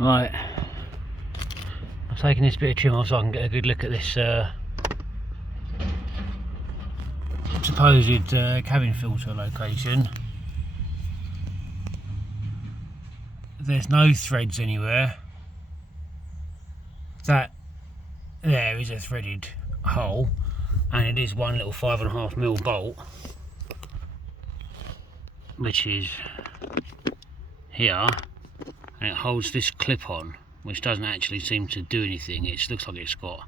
Right, I'm taking this bit of trim off so I can get a good look at this supposed cabin filter location. There's no threads anywhere. That there is a threaded hole, and it is one little 5.5mm bolt, which is here, and it holds this clip on, which doesn't actually seem to do anything. It looks like it's got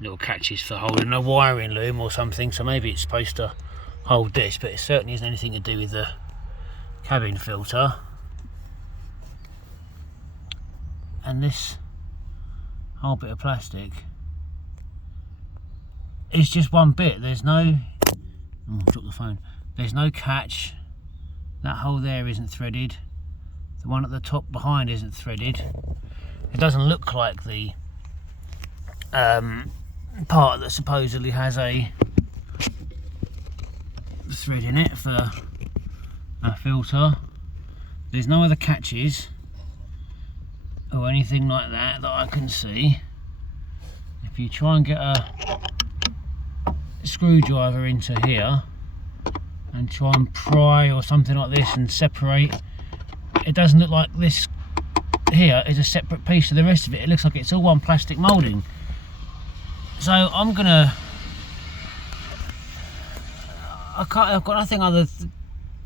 little catches for holding a wiring loom or something, so maybe it's supposed to hold this, but it certainly isn't anything to do with the cabin filter. And this whole bit of plastic is just one bit. There's no, drop the phone. There's no catch. That hole there isn't threaded. The one at the top behind isn't threaded. It doesn't look like the part that supposedly has a thread in it for a filter. There's no other catches or anything like that I can see. If you try and get a screwdriver into here and try and pry or something like this and separate, it doesn't look like this here is a separate piece to the rest of it. It looks like it's all one plastic moulding. So I've got nothing other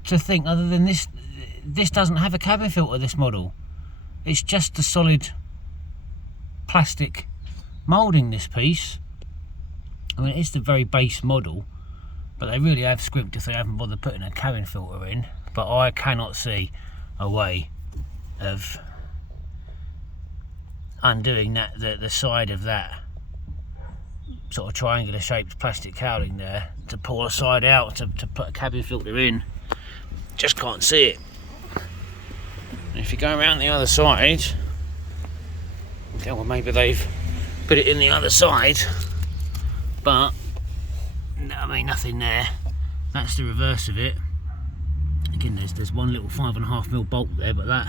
to think other than this doesn't have a cabin filter, this model. It's just a solid plastic moulding, this piece. I mean, it's the very base model, but they really have scrimped if they haven't bothered putting a cabin filter in. But I cannot see a way of undoing that, the side of that sort of triangular shaped plastic cowling there, to pull a side out to put a cabin filter in. Just can't see it. And if you go around the other side, okay, well, maybe they've put it in the other side, but I mean, nothing there. That's the reverse of it. Again, there's one little 5.5mm bolt there, but that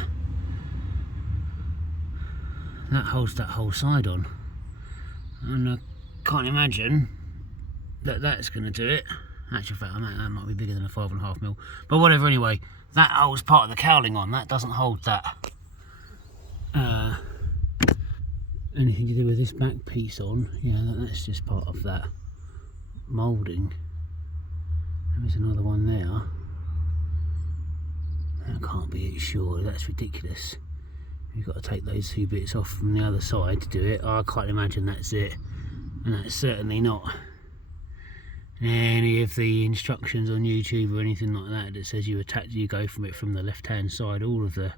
holds that whole side on, and I can't imagine that that's going to do it. Actually, fact, that might be bigger than a 5.5mm, but whatever. Anyway, that holds part of the cowling on. That doesn't hold that anything to do with this back piece on. Yeah, that's just part of that moulding. There's another one there. That can't be it, surely. That's ridiculous. You've got to take those two bits off from the other side to do it. I can't imagine that's it, and that's certainly not any of the instructions on YouTube or anything like that that says you go from it from the left hand side. All of the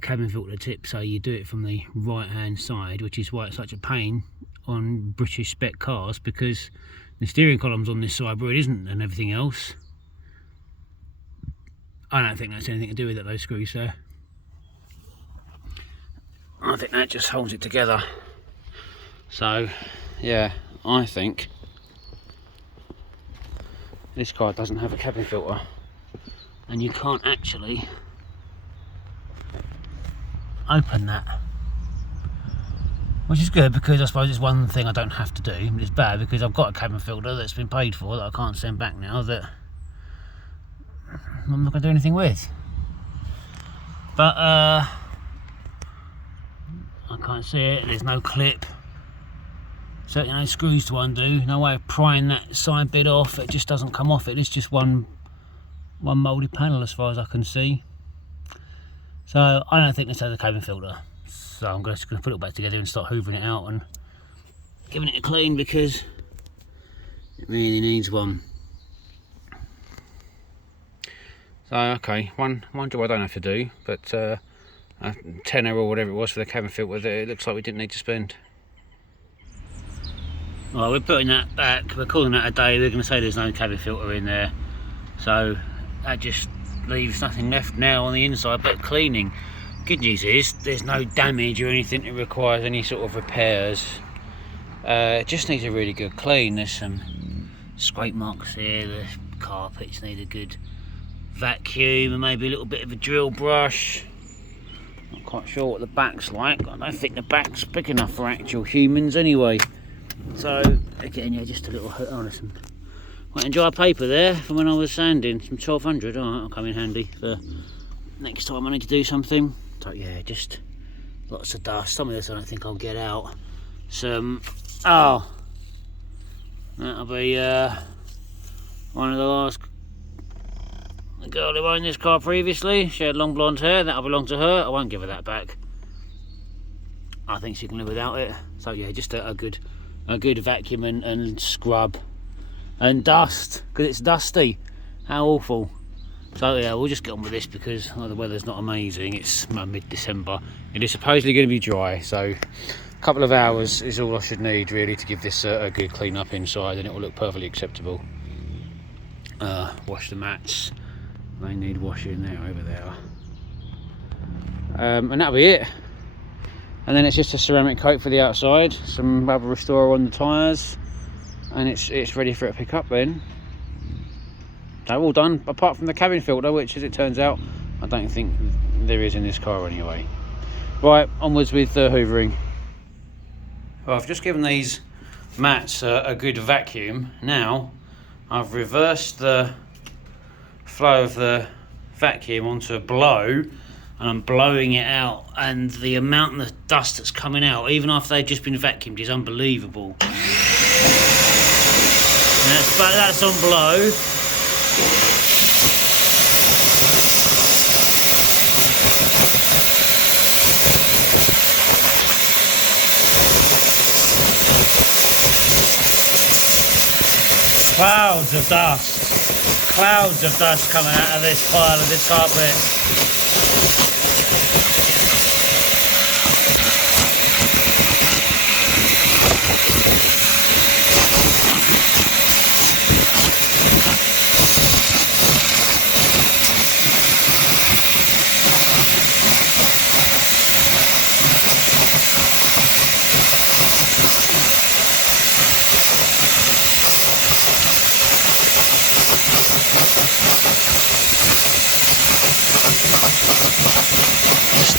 cabin filter tips say you do it from the right hand side, which is why it's such a pain on British spec cars, because the steering column's on this side, but it isn't, and everything else. I don't think that's anything to do with it, those screws there. I think that just holds it together. So yeah, I think this car doesn't have a cabin filter, and you can't actually open that, which is good, because I suppose it's one thing I don't have to do. But it's bad because I've got a cabin filter that's been paid for that I can't send back now, that I'm not going to do anything with. But I can't see it. There's no clip, certainly no screws to undo, no way of prying that side bit off. It just doesn't come off. It is just one moulded panel as far as I can see. So I don't think this has a cabin filter. So I'm just going to put it back together and start hoovering it out and giving it a clean, because it really needs one. So okay, one job I don't have to do, but a tenner or whatever it was for the cabin filter, it looks like we didn't need to spend. Well, we're putting that back, we're calling that a day. We're going to say there's no cabin filter in there, so that just leaves nothing left now on the inside but cleaning. Good news is there's no damage or anything that requires any sort of repairs. It just needs a really good clean. There's some scrape marks here, the carpets need a good vacuum and maybe a little bit of a drill brush. Not quite sure what the back's like. I don't think the back's big enough for actual humans anyway. So again, yeah, just a little some wet and dry paper there from when I was sanding, some 1200. Oh, that'll come in handy for next time I need to do something. So yeah, just lots of dust. Some of this I don't think I'll get out. Some, oh, that'll be one of the last. The girl who owned this car previously, she had long blonde hair, that'll belong to her. I won't give her that back. I think she can live without it. So yeah, just a good vacuum and scrub and dust, because it's dusty. How awful. So yeah, we'll just get on with this because the weather's not amazing. It's mid-December. It is supposedly going to be dry, so a couple of hours is all I should need really to give this a good clean up inside, and it will look perfectly acceptable. Wash the mats. They need washing there, over there. And that'll be it. And then it's just a ceramic coat for the outside, some rubber restorer on the tyres, and it's ready for it to pick up then. They're all done, apart from the cabin filter, which as it turns out, I don't think there is in this car anyway. Right, onwards with the hoovering. Well, I've just given these mats a good vacuum. Now, I've reversed the flow of the vacuum onto a blow, and I'm blowing it out, and the amount of dust that's coming out, even after they've just been vacuumed, is unbelievable. That's on blow. Clouds of dust coming out of this pile of this carpet.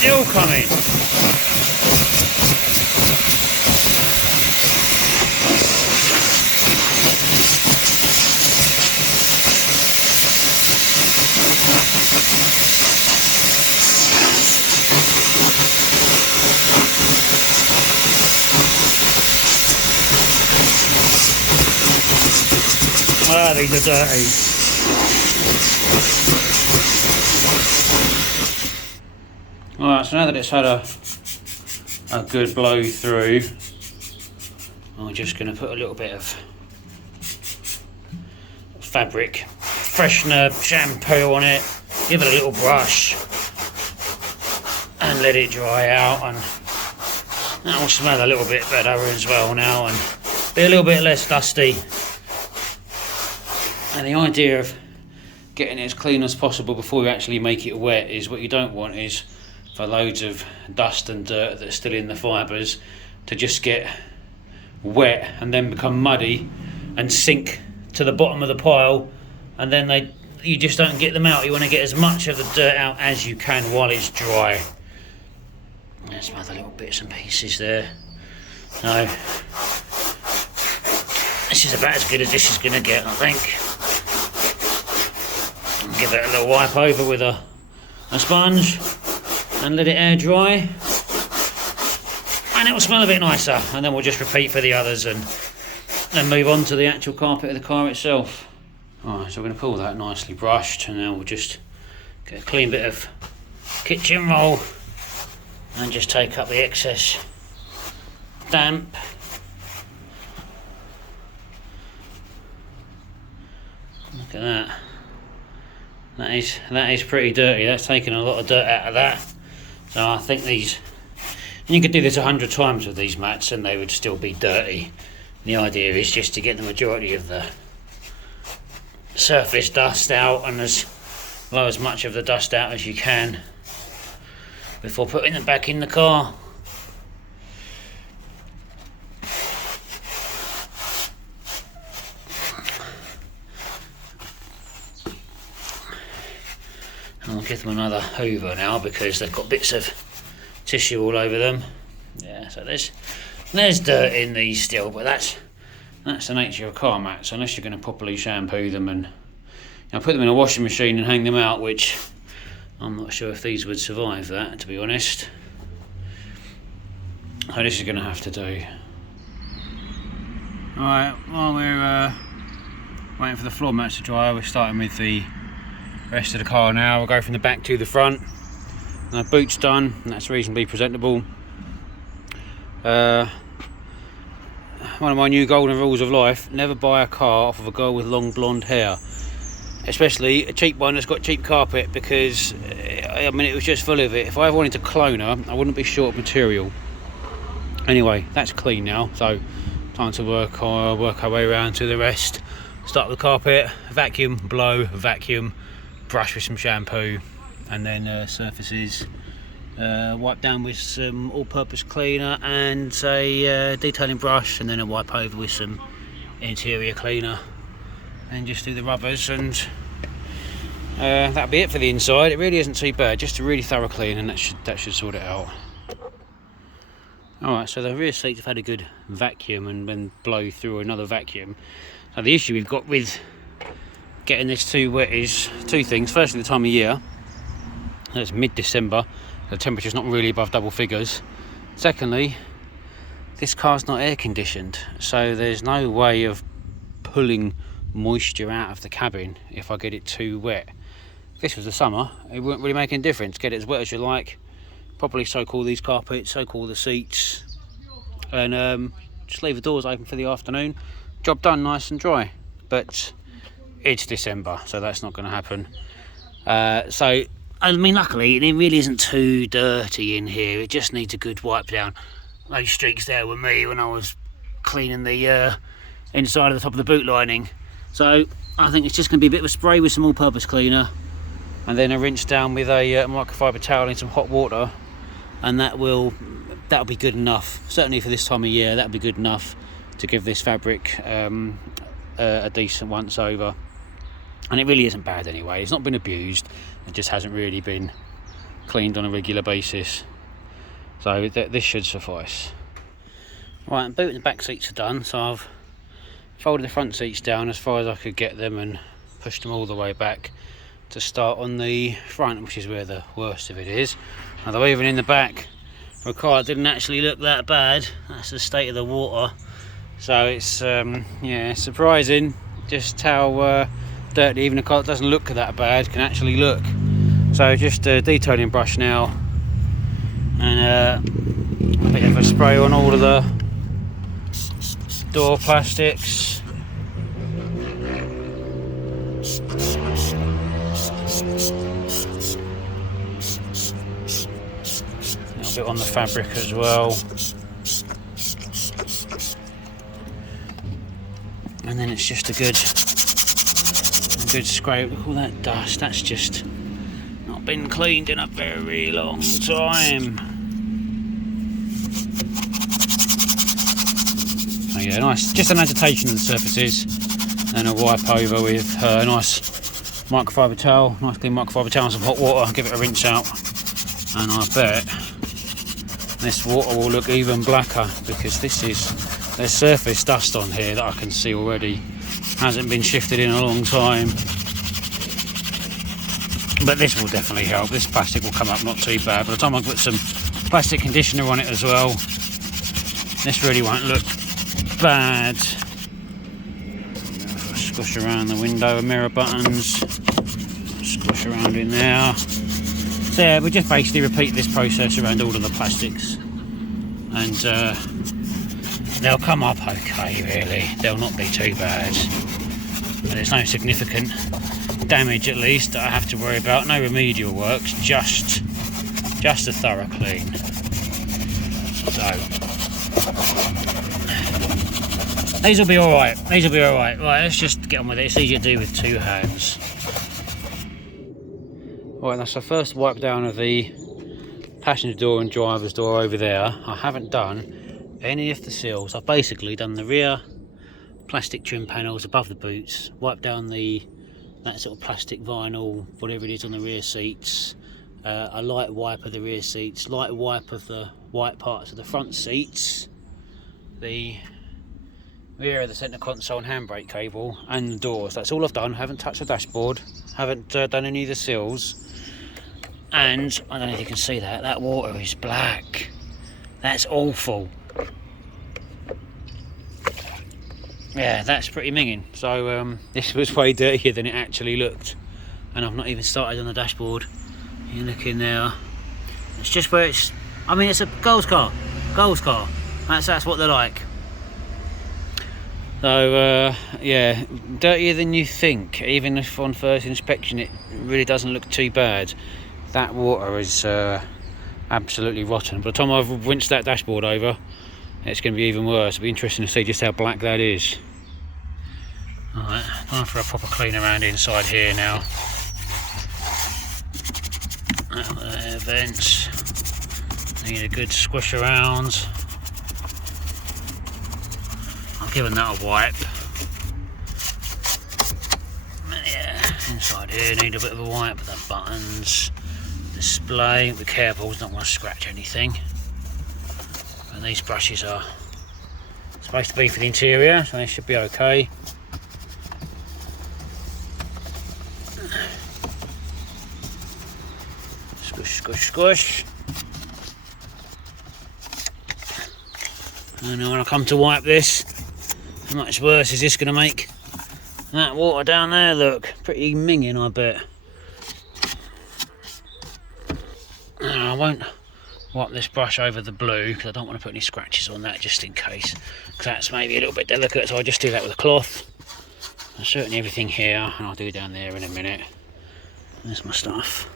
Still coming. Ah, these are dirty. Alright, so now that it's had a good blow through, I'm just going to put a little bit of fabric freshener shampoo on it, give it a little brush and let it dry out, and that will smell a little bit better as well now and be a little bit less dusty. And the idea of getting it as clean as possible before you actually make it wet is, what you don't want is for loads of dust and dirt that's still in the fibres to just get wet and then become muddy and sink to the bottom of the pile, and then you just don't get them out. You want to get as much of the dirt out as you can while it's dry. There's some other little bits and pieces there. So this is about as good as this is going to get, I think. Give it a little wipe over with a sponge and let it air dry, and it will smell a bit nicer, and then we'll just repeat for the others and then move on to the actual carpet of the car itself. Alright, so we're going to pull that nicely brushed, and then we'll just get a clean bit of kitchen roll and just take up the excess damp. Look at that. That is pretty dirty. That's taken a lot of dirt out of that. So I think you could do this 100 times with these mats and they would still be dirty. The idea is just to get the majority of the surface dust out and blow as much of the dust out as you can before putting them back in the car. I'll give them another hoover now because they've got bits of tissue all over them. Yeah, so there's dirt in these still, but that's the nature of car mats. Unless you're going to properly shampoo them and put them in a washing machine and hang them out, which I'm not sure if these would survive that, to be honest. So this is going to have to do. Alright, while we're waiting for the floor mats to dry, we're starting with the rest of the car now. We'll go from the back to the front. Now, boot's done, and that's reasonably presentable. One of my new golden rules of life: never buy a car off of a girl with long blonde hair, especially a cheap one that's got cheap carpet, because I mean, it was just full of it. If I ever wanted to clone her, I wouldn't be short of material. Anyway, that's clean now, so time to work our way around to the rest. Start with the carpet, vacuum, blow, vacuum, brush with some shampoo, and then surfaces. Wipe down with some all-purpose cleaner and a detailing brush, and then a wipe over with some interior cleaner, and just do the rubbers, and that'll be it for the inside. It really isn't too bad, just a really thorough clean, and that should sort it out. Alright, so the rear seats have had a good vacuum and then blow through another vacuum. So the issue we've got with getting this too wet is two things. Firstly, the time of year. It's mid-December. The temperature's not really above double figures. Secondly, this car's not air conditioned, so there's no way of pulling moisture out of the cabin if I get it too wet. If this was the summer, it wouldn't really make any difference. Get it as wet as you like, properly soak all these carpets, soak all the seats, and just leave the doors open for the afternoon. Job done, nice and dry. But it's December, so that's not going to happen. So I mean, luckily it really isn't too dirty in here. It just needs a good wipe down. Those streaks there were me when I was cleaning the inside of the top of the boot lining. So I think it's just going to be a bit of a spray with some all-purpose cleaner, and then a rinse down with a microfiber towel in some hot water, and that'll be good enough. Certainly for this time of year, that'll be good enough to give this fabric a decent once over. And it really isn't bad anyway. It's not been abused, it just hasn't really been cleaned on a regular basis, so this should suffice. Right, and boot and the back seats are done, so I've folded the front seats down as far as I could get them and pushed them all the way back to start on the front, which is where the worst of it is. Although even in the back, for a car, it didn't actually look that bad. That's the state of the water. So it's yeah, surprising just how dirty even a car that doesn't look that bad can actually look. So just a detailing brush now, and a bit of a spray on all of the door plastics. A little bit on the fabric as well. And then it's just a good scrape. Look at all that dust. That's just not been cleaned in a very long time. So yeah, nice. Just an agitation of the surfaces, and a wipe over with a nice microfiber towel, nice clean microfiber towel and some hot water. Give it a rinse out, and I bet this water will look even blacker, because there's surface dust on here that I can see already hasn't been shifted in a long time. But this will definitely help. This plastic will come up not too bad. By the time I put some plastic conditioner on it as well, this really won't look bad. Squish around the window, mirror buttons, squish around in there. So yeah, we'll just basically repeat this process around all of the plastics, and they'll come up okay, really. They'll not be too bad. And there's no significant damage, at least, that I have to worry about. No remedial works, just a thorough clean. So these will be alright. These will be alright. Right, let's just get on with it. It's easier to do with two hands. Right, that's the first wipe down of the passenger door and driver's door over there. I haven't done any of the seals. I've basically done the rear plastic trim panels above the boots, wiped down the that sort of plastic vinyl, whatever it is on the rear seats, a light wipe of the rear seats, light wipe of the white parts of the front seats, the rear of the centre console and handbrake cable, and the doors. That's all I've done. Haven't touched the dashboard, haven't done any of the seals. And I don't know if you can see that, that water is black. That's awful. Yeah, that's pretty minging. So this was way dirtier than it actually looked. And I've not even started on the dashboard. You look in there. It's just where it's, I mean, it's a girl's car. Girl's car. That's what they're like. So yeah, dirtier than you think. Even if on first inspection it really doesn't look too bad. That water is absolutely rotten. By the time I've rinsed that dashboard over, it's going to be even worse. It'll be interesting to see just how black that is. Alright, time for a proper clean around inside here now. Out of the air vents. Need a good squish around. I've given that a wipe. Yeah, inside here need a bit of a wipe. The buttons, display. Be careful, don't want to scratch anything. And these brushes are supposed to be for the interior, so they should be okay. Squish, squish, squish. And when I come to wipe this, how much worse is this going to make that water down there look? Pretty minging, I bet. I won't wipe this brush over the blue because I don't want to put any scratches on that, just in case, because that's maybe a little bit delicate, so I'll just do that with a cloth. And certainly everything here, and I'll do down there in a minute. There's my stuff.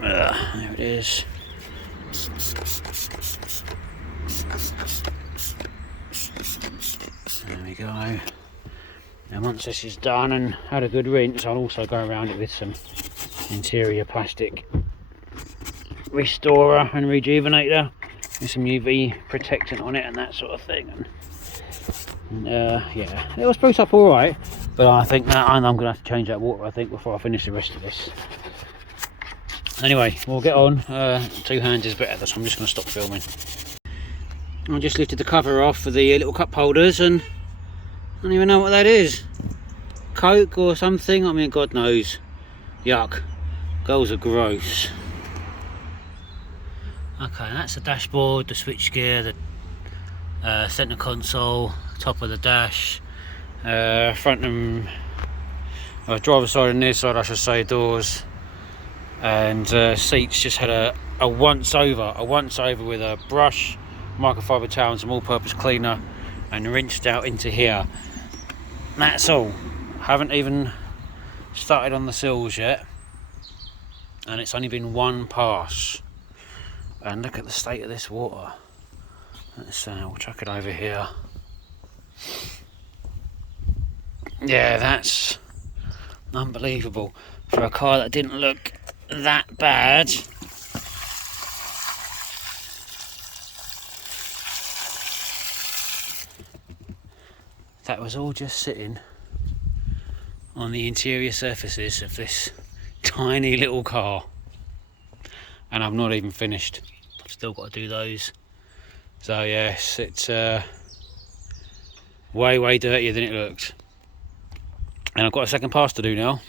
There it is. There we go. Now once this is done and had a good rinse, I'll also go around it with some interior plastic restorer and rejuvenator with some UV protectant on it and that sort of thing. And yeah, it was spruced up all right, but I think that I'm going to have to change that water, I think, before I finish the rest of this. Anyway, we'll get on. Two hands is better, so I'm just going to stop filming. I just lifted the cover off for the little cup holders, and I don't even know what that is. Coke or something? I mean, God knows. Yuck. Girls are gross. Okay, that's the dashboard, the switchgear, the centre console, top of the dash, front and driver's side and near side, I should say, doors, and seats. Just had a once over with a brush, microfiber towel and some all-purpose cleaner, and rinsed out into here. That's all. Haven't even started on the sills yet, and it's only been one pass. And look at the state of this water. Let's we'll chuck it over here. Yeah, that's unbelievable for a car that didn't look that bad. That was all just sitting on the interior surfaces of this tiny little car, and I've not even finished. I've still got to do those. So yes, it's way dirtier than it looked, and I've got a second pass to do now,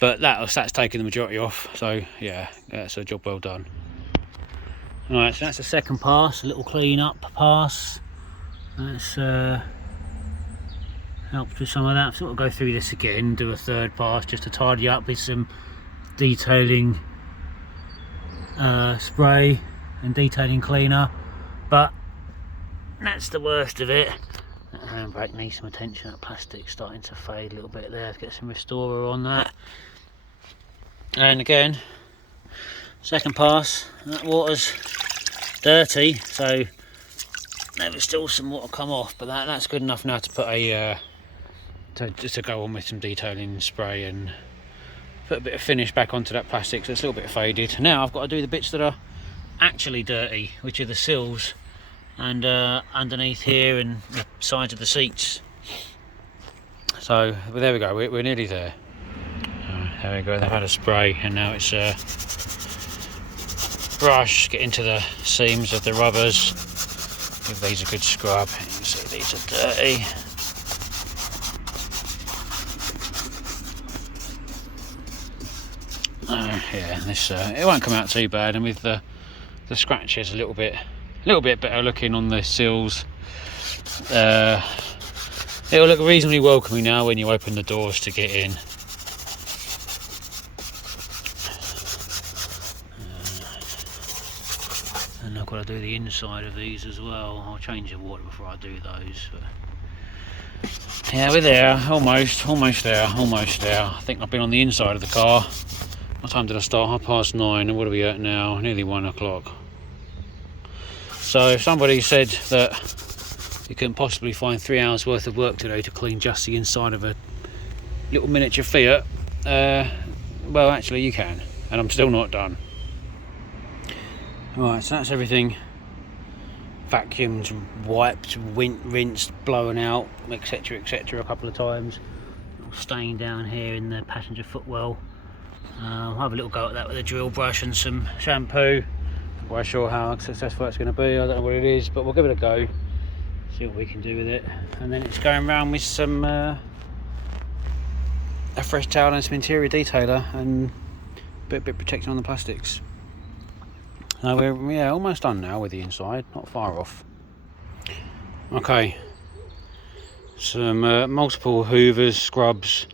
but that's taking the majority off. So yeah, that's a job well done. Alright, so that's the second pass, a little clean up pass. That's helped with some of that. So I'll go through this again, do a third pass just to tidy up with some detailing spray and detailing cleaner, but that's the worst of it. That handbrake needs some attention. That plastic's starting to fade a little bit there. Let's get some restorer on that. And again, second pass, that water's dirty, so there's still some water come off, but that's good enough now to put a to go on with some detailing spray and put a bit of finish back onto that plastic, so it's a little bit faded. Now I've got to do the bits that are actually dirty, which are the sills and underneath here and the sides of the seats. So well, there we go, we're nearly there. There we go, they've had a spray and now it's a brush, get into the seams of the rubbers, give these a good scrub. You can see these are dirty. Yeah, this it won't come out too bad, and with the scratches a little bit better looking on the sills, it'll look reasonably welcoming now when you open the doors to get in. And I've got to do the inside of these as well. I'll change the water before I do those. But yeah, we're there, almost there. I think I've been on the inside of the car. What time did I start? 9:30, and what are we at now? Nearly 1 o'clock. So if somebody said that you couldn't possibly find 3 hours worth of work today to clean just the inside of a little miniature Fiat, well actually you can, and I'm still not done. Right, so that's everything vacuumed, wiped, rinsed, blown out, etc, etc a couple of times. Stain down here in the passenger footwell. I'll have a little go at that with a drill brush and some shampoo. Not quite sure how successful that's going to be, I don't know what it is, but we'll give it a go, see what we can do with it. And then it's going around with some a fresh towel and some interior detailer and a bit protecting on the plastics. Now we're almost done now with the inside, not far off. Okay, some multiple hoovers, scrubs,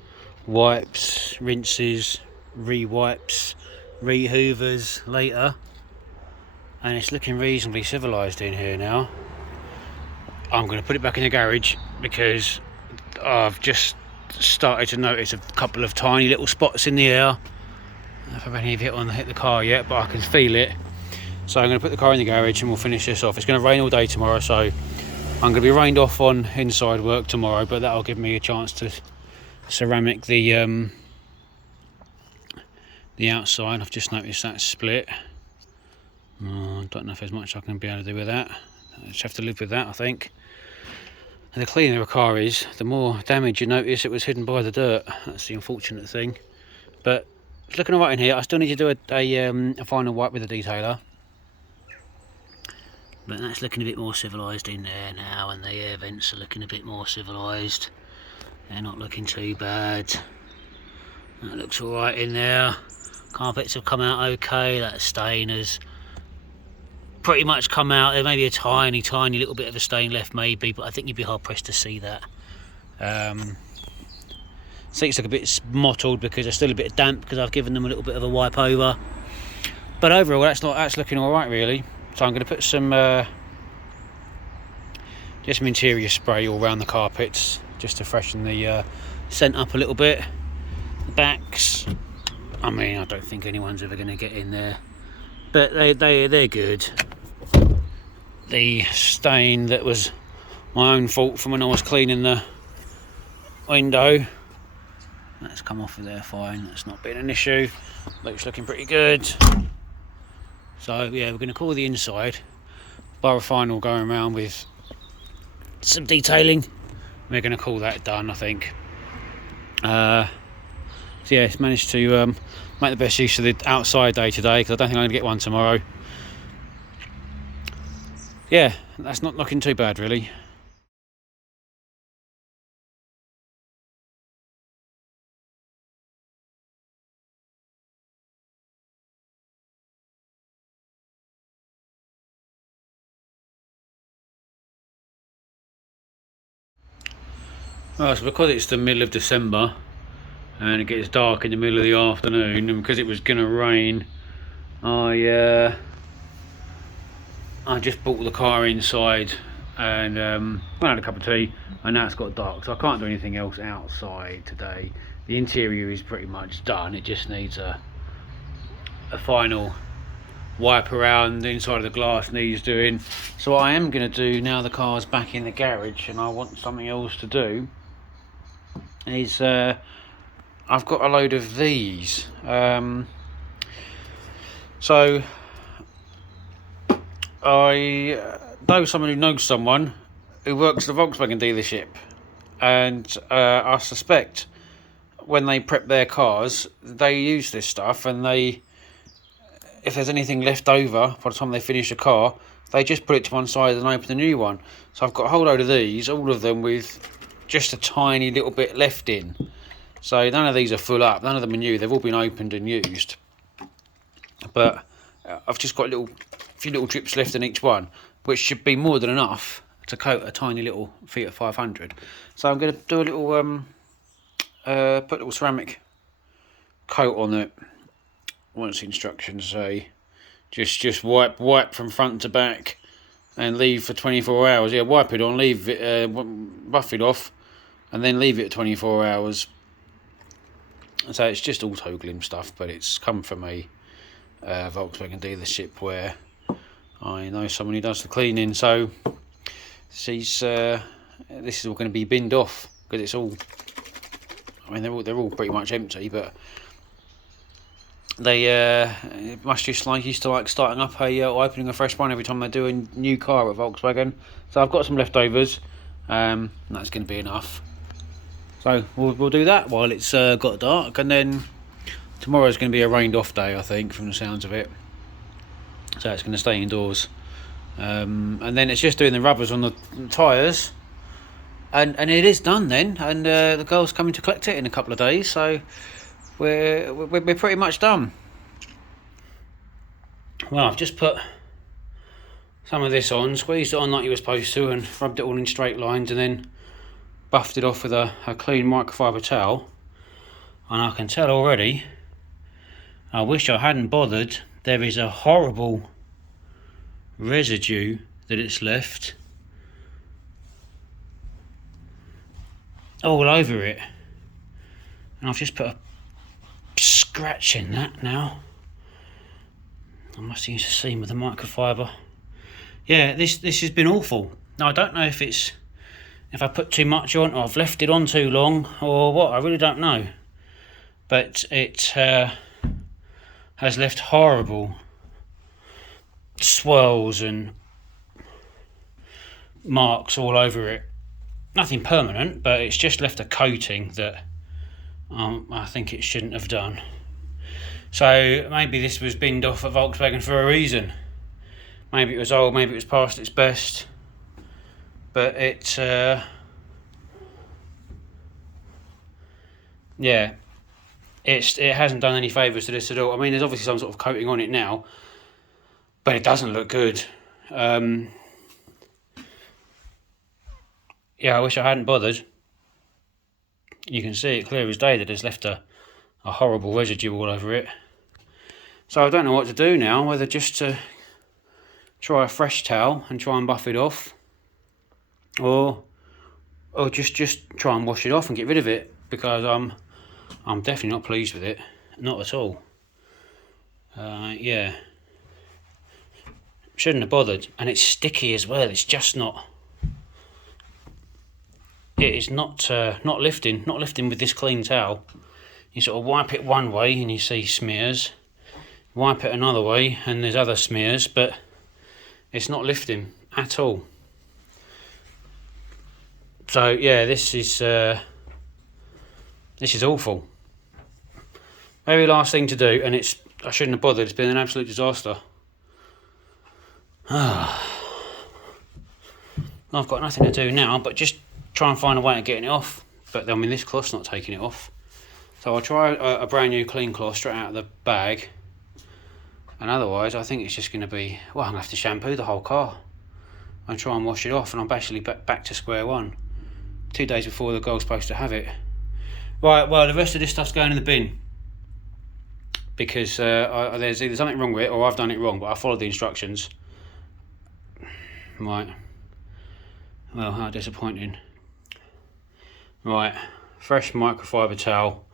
wipes, rinses, re-wipes, re-hoovers later, and it's looking reasonably civilised in here now. I'm going to put it back in the garage because I've just started to notice a couple of tiny little spots in the air. I don't know if I've any of it hit the car yet, but I can feel it. So I'm going to put the car in the garage and we'll finish this off. It's going to rain all day tomorrow, so I'm going to be rained off on inside work tomorrow, but that'll give me a chance to ceramic the outside. I've just noticed that split. I don't know if there's much I can be able to do with that. I just have to live with that, I think. And the cleaner a car is, the more damage you notice it was hidden by the dirt. That's the unfortunate thing. But it's looking alright in here. I still need to do a final wipe with the detailer. But that's looking a bit more civilised in there now, and the air vents are looking a bit more civilised. They're not looking too bad. That looks alright in there. Carpets have come out okay. That stain has pretty much come out. There may be a tiny little bit of a stain left maybe, but I think you'd be hard pressed to see that. Seats look a bit mottled because they're still a bit damp because I've given them a little bit of a wipe over. But overall that's looking alright really. So I'm going to put some just some interior spray all around the carpets just to freshen the scent up a little bit. The backs, I mean, I don't think anyone's ever going to get in there, but they're good. The stain that was my own fault from when I was cleaning the window, that's come off of there fine. That's not been an issue. Looks looking pretty good. So yeah, we're going to call the inside. Bar of final going around with some detailing. We're going to call that done, I think. So yeah, it's managed to make the best use of the outside day today because I don't think I'm going to get one tomorrow. Yeah, that's not looking too bad really. Well, so because it's the middle of December and it gets dark in the middle of the afternoon, and because it was going to rain, I just brought the car inside and went and had a cup of tea, and now it's got dark, so I can't do anything else outside today. The interior is pretty much done. It just needs a final wipe around. The inside of the glass needs doing. So what I am going to do now the car's back in the garage and I want something else to do is I've got a load of these. So I know someone who knows someone who works at the Volkswagen dealership, and I suspect when they prep their cars, they use this stuff, and if there's anything left over by the time they finish a car, they just put it to one side and open a new one. So I've got a whole load of these, all of them with just a tiny little bit left in. So none of these are full up, none of them are new, they've all been opened and used. But I've just got a few little drips left in each one, which should be more than enough to coat a tiny little Fiat 500. So I'm going to do a little, put a little ceramic coat on it. Once the instructions say, just wipe from front to back and leave for 24 hours. Yeah, wipe it on, leave it, buff it off, and then leave it 24 hours. So it's just auto glim stuff, but it's come from a Volkswagen dealership where I know someone who does the cleaning. So this is all going to be binned off, because it's all, I mean, they're all pretty much empty, but they must just used to like starting up or opening a fresh one every time they do a new car at Volkswagen. So I've got some leftovers, and that's going to be enough. So we'll do that while it's got dark, and then tomorrow's going to be a rained off day, I think, from the sounds of it. So it's going to stay indoors, and then it's just doing the rubbers on the tyres, and it is done then. And the girl's coming to collect it in a couple of days, so we're pretty much done. Well, I've just put some of this on, squeezed it on like you were supposed to, and rubbed it all in straight lines, and then buffed it off with a clean microfiber towel. And I can tell already, I wish I hadn't bothered. There is a horrible residue that it's left all over it, and I've just put a scratch in that now. I must use a seam with the microfiber. Yeah, this has been awful. Now I don't know if I put too much on, or I've left it on too long, or what. I really don't know, but it has left horrible swirls and marks all over it. Nothing permanent, but it's just left a coating that I think it shouldn't have done. So maybe this was binned off at Volkswagen for a reason. Maybe it was old, maybe it was past its best, but it hasn't done any favours to this at all. I mean, there's obviously some sort of coating on it now, but it doesn't look good. Yeah, I wish I hadn't bothered. You can see it clear as day that it's left a horrible residue all over it. So I don't know what to do now, whether just to try a fresh towel and try and buff it off, or just try and wash it off and get rid of it, because I'm definitely not pleased with it, not at all. Yeah, shouldn't have bothered, and it's sticky as well. It's just not. It is not lifting with this clean towel. You sort of wipe it one way and you see smears, wipe it another way and there's other smears, but it's not lifting at all. So yeah, this is awful. Very last thing to do, and I shouldn't have bothered. It's been an absolute disaster. I've got nothing to do now but just try and find a way of getting it off. But I mean, this cloth's not taking it off. So I'll try a brand new clean cloth straight out of the bag. And otherwise, I think it's just going to be, well, I'm going to have to shampoo the whole car and try and wash it off. And I'm basically back to square one. 2 days before the girl's supposed to have it. Right, well, the rest of this stuff's going in the bin, because there's either something wrong with it or I've done it wrong, but I followed the instructions. Right. Well, how disappointing. Right, fresh microfiber towel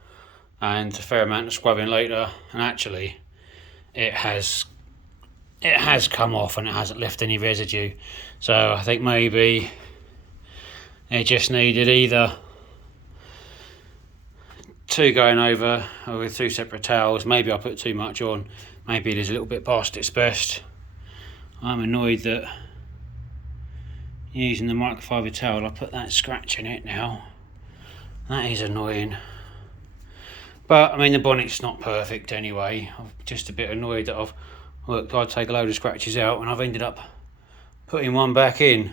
and a fair amount of scrubbing later, and actually it has come off and it hasn't left any residue. So I think maybe it just needed either two going over with two separate towels. Maybe I put too much on, maybe it is a little bit past its best. I'm annoyed that using the microfiber towel I put that scratch in it now. That is annoying. But I mean, the bonnet's not perfect anyway. I'm just a bit annoyed that I've worked hard to take a load of scratches out and I've ended up putting one back in.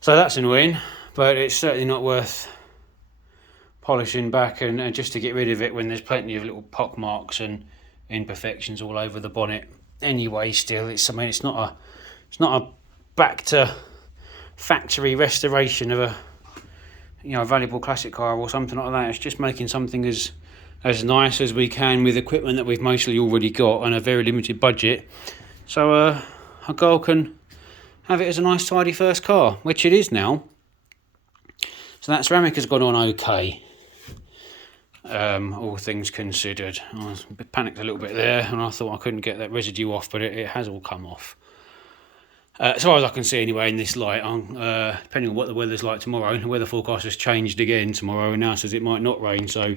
So that's annoying, but it's certainly not worth polishing back and just to get rid of it when there's plenty of little pock marks and imperfections all over the bonnet. Anyway, still, it's not a back to factory restoration of a valuable classic car or something like that. It's just making something as nice as we can with equipment that we've mostly already got and a very limited budget. So a girl can have it as a nice tidy first car, which it is now. So that ceramic has gone on okay, all things considered. I was panicked a little bit there and I thought I couldn't get that residue off, but it has all come off. As far as I can see anyway in this light, depending on what the weather's like tomorrow, the weather forecast has changed again tomorrow and now says it might not rain, so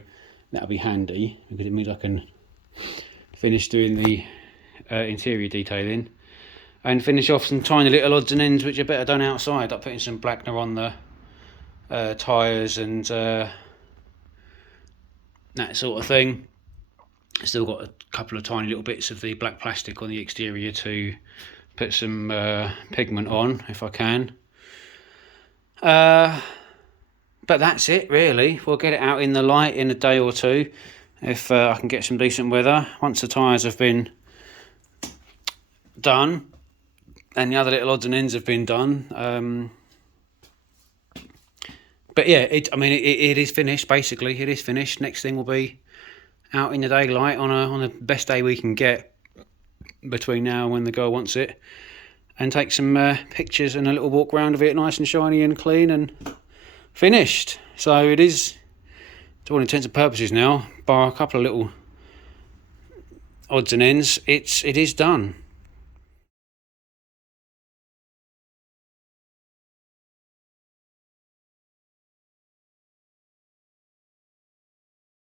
that'll be handy because it means I can finish doing the interior detailing and finish off some tiny little odds and ends which are better done outside, like putting some Blackner on the tyres and that sort of thing. Still got a couple of tiny little bits of the black plastic on the exterior to put some pigment on if I can. But that's it really. We'll get it out in the light in a day or two if I can get some decent weather. Once the tyres have been done and the other little odds and ends have been done. But yeah, it is finished basically. It is finished. Next thing will be out in the daylight on the best day we can get between now and when the girl wants it, and take some pictures and a little walk around of it, nice and shiny and clean and finished. So it is, to all intents and purposes now, bar a couple of little odds and ends, it is done.